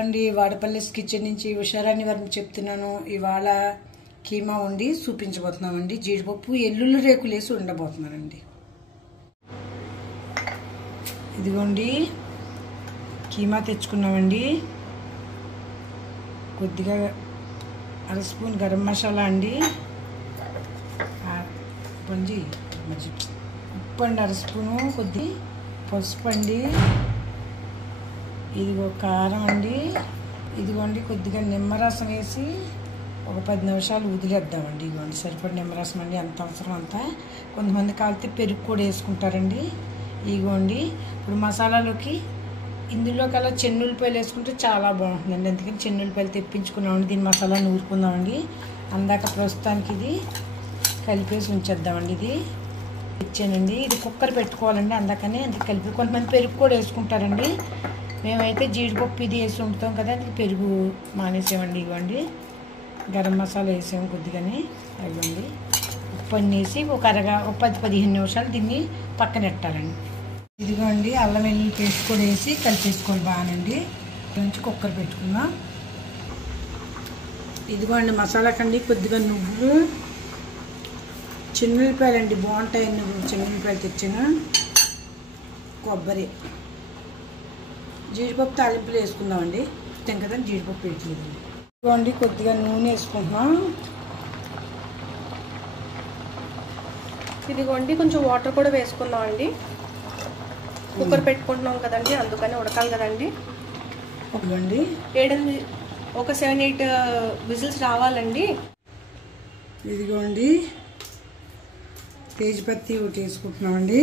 అండి వాడపల్లిస్ కిచెన్ నుంచి ఉషారాణి వారిని చెప్తున్నాను. ఇవాళ కీమా వండి చూపించబోతున్నామండి. జీడిపప్పు ఎల్లుల్లి రేకులు వేసి ఉండబోతున్నానండి. ఇదిగోండి కీమా తెచ్చుకున్నామండి. కొద్దిగా అర స్పూన్ గరం మసాలా అండి, ఉప్పు అండి అర స్పూను, కొద్ది పసుపు అండి, ఇదిగో కారం అండి, ఇదిగోండి కొద్దిగా నిమ్మరసం వేసి ఒక 10 నిమిషాలు వదిలేద్దామండి. ఇదిగోండి సరిపడి నిమ్మరసం అండి, ఎంత అవసరం అంతా. కొంతమంది కాలితే పెరుగు కూడా వేసుకుంటారండి. ఇదిగోండి ఇప్పుడు మసాలాలోకి ఇందులోకి అలా చెన్నుల్లిపాయలు వేసుకుంటే చాలా బాగుంటుందండి. అందుకని చెన్నుల్లిపాయలు తెప్పించుకున్నామండి. దీని మసాలా నూరుకుందామండి. అందాక ప్రస్తుతానికి ఇది కలిపేసి ఉంచేద్దామండి. ఇది ఇచ్చానండి. ఇది కుక్కర్ పెట్టుకోవాలండి, అందుకని అందుకు కలిపి. కొంతమంది పెరుగు కూడా వేసుకుంటారండి. మేమైతే జీడిపప్పు ఇది వేసి వండుతాం కదా, అది పెరుగు మానేసామండి. ఇవ్వండి గరం మసాలా వేసాము కొద్దిగానే. ఇవ్వండి ఉప్పు అన్నీ వేసి ఒక 10-15 నిమిషాలు దీన్ని పక్కన పెట్టాలండి. ఇదిగోండి అల్లం వెల్లుల్లి పేస్ట్ కూడా వేసి కలిపేసుకోవాలి బాగానండి. నుంచి కుక్కర్ పెట్టుకుందాం. ఇదిగోండి మసాలా కండి కొద్దిగా నువ్వులు, చెన్నుల్లిపాయలు అండి బాగుంటాయి. నువ్వు చెన్నుల్లిపాయలు తెచ్చిన, కొబ్బరి, జీడిపప్పు తాలింపులు వేసుకుందామండి. ఇష్టం కదా జీడిపప్పు వేయట్లేదండి. ఇదిగోండి కొద్దిగా నూనె వేసుకుంటున్నాం. ఇదిగోండి కొంచెం వాటర్ కూడా వేసుకుందామండి. కుక్కర్ పెట్టుకుంటున్నాం కదండి, అందుకని ఉడకాలి కదండి. ఇదిగోండి ఒక 7-8 విజిల్స్ రావాలండి. ఇదిగోండి తేజ్పత్తి ఒకటి వేసుకుంటున్నామండి.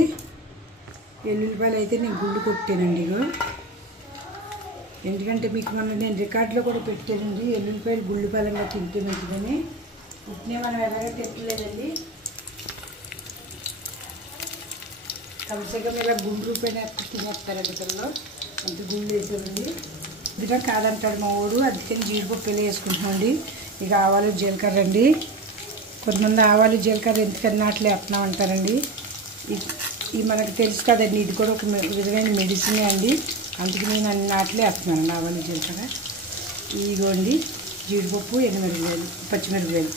ఎల్లుల్లిపాయలు అయితే నేను గుళ్ళు కొట్టానండి. ఇగో ఎందుకంటే మీకు నేను రికార్డులో కూడా పెట్టానండి. ఎల్లుల్లిపాయలు గుళ్ళుపాయలంగా తింటే మంచిదని. ఉట్నే మనం ఎలాగ తిట్టలేదండి. కంసగా ఇలా గుండు రూపాయలు తినేస్తారండి పిల్లలు. అంత గుళ్ళు వేసామండి. ఇదిగా కాదంటాడు మా వాడు, అందుకని జీడిపప్పు వెళ్ళి వేసుకుంటున్నామండి. ఇక ఆవాలు జీలకర్ర అండి. కొంతమంది ఆవాలు జీలకర్ర ఎందుకన్నా అట్లా వేస్తున్నామంటారండి. ఇది మనకు తెలుసు కదండి, ఇది కూడా ఒక విధమైన మెడిసినే అండి. అందుకే నేను అన్ని నాట్లే వేస్తున్నాను ఆవాలు జీలకర్ర. ఇదిగోండి జీడిపప్పు, ఎండుమిరపకాయలు, పచ్చిమిరపకాయలు.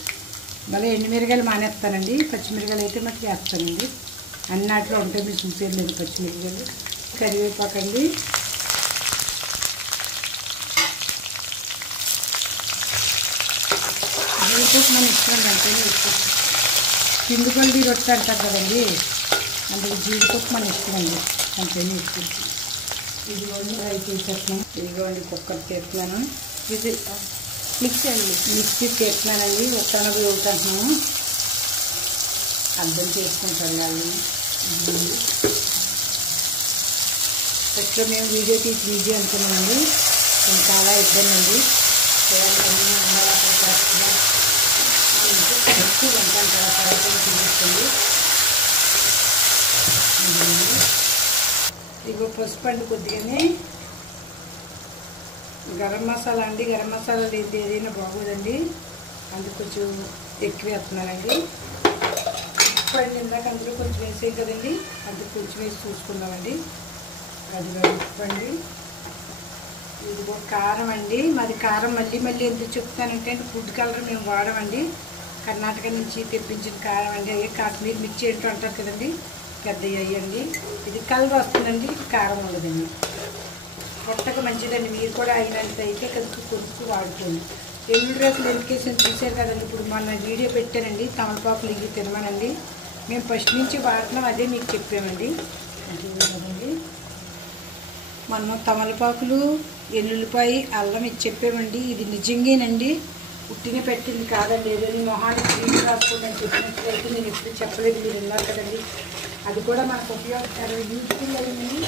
మళ్ళీ ఎండుమిరకాయలు మానేస్తానండి, పచ్చిమిరకాయలు అయితే మాకు వేస్తానండి. అన్ని నాట్లో ఉంటాయి, మీరు చూసేది లేదు పచ్చిమిరపకాయలు. కరివేపాకండి, జీడిపప్పు మనం ఇష్టం అంటే కిందుకొల్ది రొట్టె అంటారు కదండి, అందులో జీడిపప్పు మన ఇష్టం అండి, అంతేనే ఇష్టం. ఇదిగోండి రైస్ వేసేస్తున్నాను. ఇదిగోండి కుక్కర్ చేస్తున్నాను. ఇది మిక్సీ చేస్తున్నానండి. ఉత్తరాలు వేసుకుంటున్నాము, అర్థం చేసుకుంటారు వాళ్ళు. ఫస్ట్లో మేము వీడియో తీసి వీడియో అనుకున్నామండి. చాలా ఇబ్బంది అండి. ఇగో పసుపు అండి, కొద్దిగానే గరం మసాలా అండి. గరం మసాలా లేదు ఏదైనా బాగోదండి, అందుకు కొంచెం ఎక్కువ వేస్తున్నానండి. ఉప్పు అండి ఇందాక అందులో కొంచెం వేసేది కదండి, అందుకు కొంచెం వేసి చూసుకుందామండి. అది ఉప్పు అండి. ఇదిగో కారం అండి. మాది కారం మళ్ళీ ఎందుకు చెప్తానంటే ఫుడ్ కలర్ మేము వాడమండి. కర్ణాటక నుంచి తెప్పించిన కారం అండి. అయ్యే కాశ్మీర్ మిర్చి ఏంటో అంటారు కదండి, పెద్దవి అయ్యండి. ఇది కలర్ వస్తుందండి, కారం ఉండదండి. పొట్టకు మంచిదండి. మీరు కూడా అయినంత అయితే కొద్దిగా వాడుకోండి. ఎల్లుల్లి రేకులు ఎందుకేసి చూసారు కదండి. ఇప్పుడు మొన్న వీడియో పెట్టానండి, తమలపాకులు ఇవి తినమనండి. మేము ఫస్ట్ నుంచి వాడుతున్నాం, అదే మీకు చెప్పామండి. కదండి మనం తమలపాకులు, ఎల్లుల్లిపాయ, అల్లం ఇది చెప్పామండి. ఇది నిజంగానండి, పుట్టిన పెట్టింది కాదండి. ఏదైనా మొహానికి క్రీమ్ రాసుకోండి అని చెప్పినట్లయితే నేను ఎప్పుడు చెప్పలేదు, మీరు ఉన్నారు కదండి. అది కూడా మనకు ఉపయోగకరం, యూజ్ఫుల్ అయింది.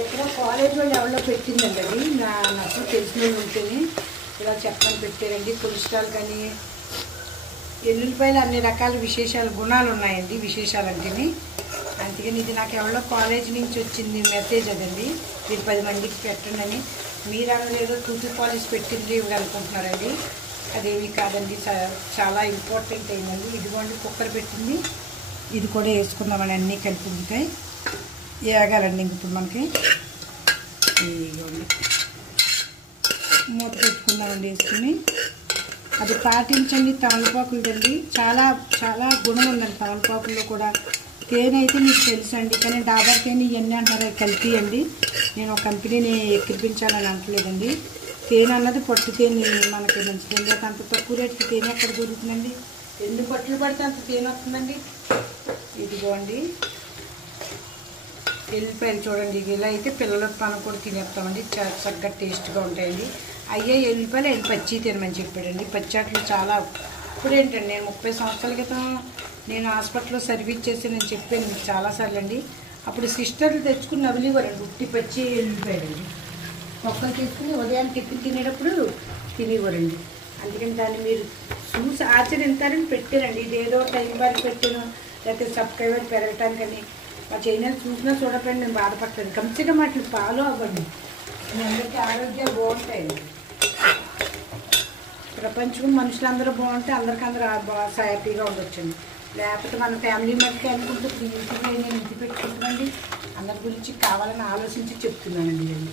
ఎక్కడో కాలేజ్ వాళ్ళు ఎవరో పెట్టిందండి అది, నాకు తెలిసిన వాళ్ళు ఉంటేనే ఇలా చెప్పని పెట్టారండి. కొలెస్ట్రాల్ కానీ ఎల్లుల్లిపాయలు అన్ని రకాల గుణాలు ఉన్నాయండి, విశేషాలు అంటేనే. అందుకని ఇది నాకు ఎవరో కాలేజ్ నుంచి వచ్చింది మెసేజ్ అదండి. మీరు 10 మందికి పెట్టండి అని. మీరు అనలేదో టూతీ పాలిష్ పెట్టింది ఇవి అనుకుంటున్నారండి. అదేమీ కాదండి, చాలా ఇంపార్టెంట్ అయిందండి. ఇదిగోండి కుక్కర్ పెట్టింది, ఇది కూడా వేసుకుందామని అన్నీ కలిపి ఉంటాయి. వేగాలండి ఇప్పుడు మనకి. ఇదిగోండి మూత పెట్టుకుందామండి వేసుకుని. అది పాటించండి తమలపాకులదండి. చాలా చాలా గుణం ఉందండి తమలపాకుల్లో కూడా. తేనె అయితే మీకు తెలుసండి, కానీ డాబర్ తేనె ఇవన్నీ అంటారు కల్తీ అండి. నేను ఒక కంపెనీని ఎక్కిరించాలని అంటలేదండి. తేనె అన్నది పట్టు తేనె మనకి మంచిదండి. అంత తక్కువ రేటుకి తేనె ఎక్కడ దొరుకుతుందండి? ఎన్ని పట్టులు పడితే అంత తేనె వస్తుందండి. ఇదిగోండి ఎల్లిపాయలు చూడండి, ఇలా అయితే పిల్లలకు మనం కూడా తినేస్తామండి. చాలా చక్కగా టేస్ట్గా ఉంటాయండి. అయ్యే ఎల్లిపాయలు ఆయన పచ్చి తినమని చెప్పాడండి. పచ్చాట్లు చాలా ఇప్పుడేంటండి, నేను 30 సంవత్సరాల క్రితం నేను హాస్పిటల్లో సర్వీస్ చేసి నేను చెప్పాను మీకు చాలాసార్లు అండి. అప్పుడు సిస్టర్లు తెచ్చుకుని నవిలివ్వరండి ఉట్టి పచ్చి ఎల్లిపాయలండి. మొక్కలు తీసుకుని ఉదయాన్ని టిఫిన్ తినేటప్పుడు తినివ్వరండి. అందుకని దాన్ని మీరు చూసి ఆచరిస్తారని పెట్టానండి. ఇదేదో టైం వరకు పెట్టాను, లేకపోతే సబ్స్క్రైబర్ పెరగటానికని. మా ఛానల్ చూసినా చూడకండి, నేను బాధపడతాను. కంప్లీట్గా వాటిని ఫాలో అవ్వండి. మీ అందరికీ ఆరోగ్యాలు బాగుంటాయండి. ప్రపంచం మనుషులందరూ బాగుంటే అందరికందరూ హ్యాపీగా ఉండొచ్చండి. లేకపోతే మన ఫ్యామిలీ మధ్యకి అనుకుంటూ ఇంటికి నేను ఇంటి పెట్టుకుంటానండి. అందరి గురించి కావాలని ఆలోచించి చెప్తున్నానండి. నేను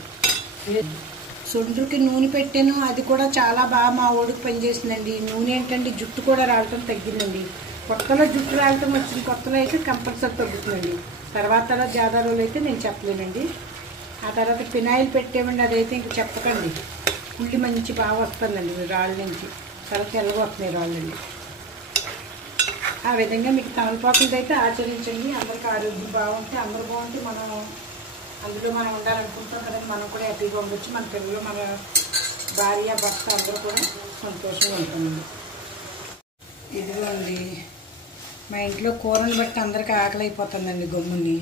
సొండ్రుకి నూనె పెట్టాను, అది కూడా చాలా బాగా మా ఓడికి పనిచేసిందండి. నూనె ఏంటంటే జుట్టు కూడా రావటం తగ్గిందండి. కొత్తలో జుట్టు రావటం వచ్చిన కొత్తలో అయితే కంపల్సరీ తగ్గుతుందండి. తర్వాత జాదా రోజులు అయితే నేను చెప్పలేనండి. ఆ తర్వాత ఫినాయిల్ పెట్టేమండి, అదైతే ఇంక చెప్పకండి. ఉల్లి మంచి బాగా వస్తుందండి రాళ్ళ నుంచి, చాలా తెల్లగా వస్తున్నాయి రాళ్ళండి. ఆ విధంగా మీకు తమలపాకులతో అయితే ఆచరించండి. అందరికీ ఆరోగ్యం బాగుంటే, అందరూ బాగుంటే మనం అందులో మనం ఉండాలనుకుంటాం కదండి. మనం కూడా హ్యాపీగా ఉండొచ్చు. మన పిల్లలు, మన భార్య, భర్త అందరూ కూడా సంతోషంగా ఉంటామండి. ఇదిగోండి మా ఇంట్లో కూరని బట్టి అందరికీ ఆకలి అయిపోతుందండి. గమ్ముని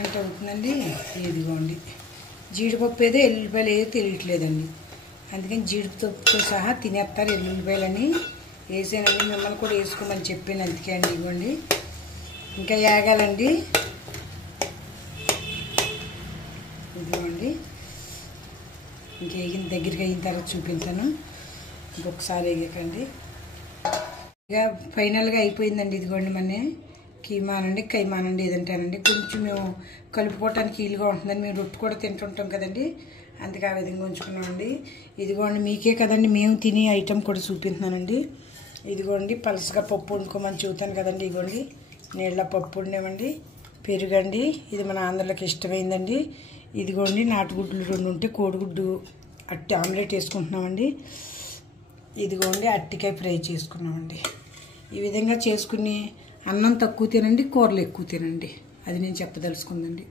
అంటే అవుతుందండి. ఇదిగోండి జీడిపప్పు ఏదో ఎల్లుల్లిపాయలు ఏదో తెలియట్లేదండి. అందుకని జీడిపప్పుతో సహా తినేస్తారు ఎల్లుల్లిపాయలని వేసానండి. మిమ్మల్ని కూడా వేసుకోమని చెప్పాను, అందుకే అండి. ఇవ్వండి ఇంకా ఏగాలండి. ఇదిగోండి ఇంక వేగిన దగ్గరికి అయిన తర్వాత చూపించాను. ఇంకొకసారి వేగకండి. ఇక ఫైనల్గా అయిపోయిందండి. ఇదిగోండి మన కీమానండి, కైమానండి ఏదంటానండి. కొంచెం మేము కలుపుకోవటానికి ఈలుగా ఉంటుందని మేము రొట్టె కూడా తింటుంటాం కదండి, అందుకే ఆ విధంగా ఉంచుకున్నామండి. ఇదిగోండి మీకే కదండి మేము తినే ఐటెం కూడా చూపిస్తున్నానండి. ఇదిగోండి పలసగా పప్పు వండుకోమని చూతాను కదండి. ఇదిగోండి నీళ్ళ పప్పు ఉండేవండి, పెరుగండి. ఇది మన ఆంధ్రలోకి ఇష్టమైందండి. ఇదిగోండి నాటుగుడ్లు 2 ఉంటే కోడిగుడ్డు అట్టి ఆమ్లెట్ వేసుకుంటున్నామండి. ఇదిగోండి అట్టికాయ ఫ్రై చేసుకున్నామండి. ఈ విధంగా చేసుకుని అన్నం తక్కువ తినండి, కూరలు ఎక్కువ తినండి. అది నేను చెప్పదలుచుకుందండి.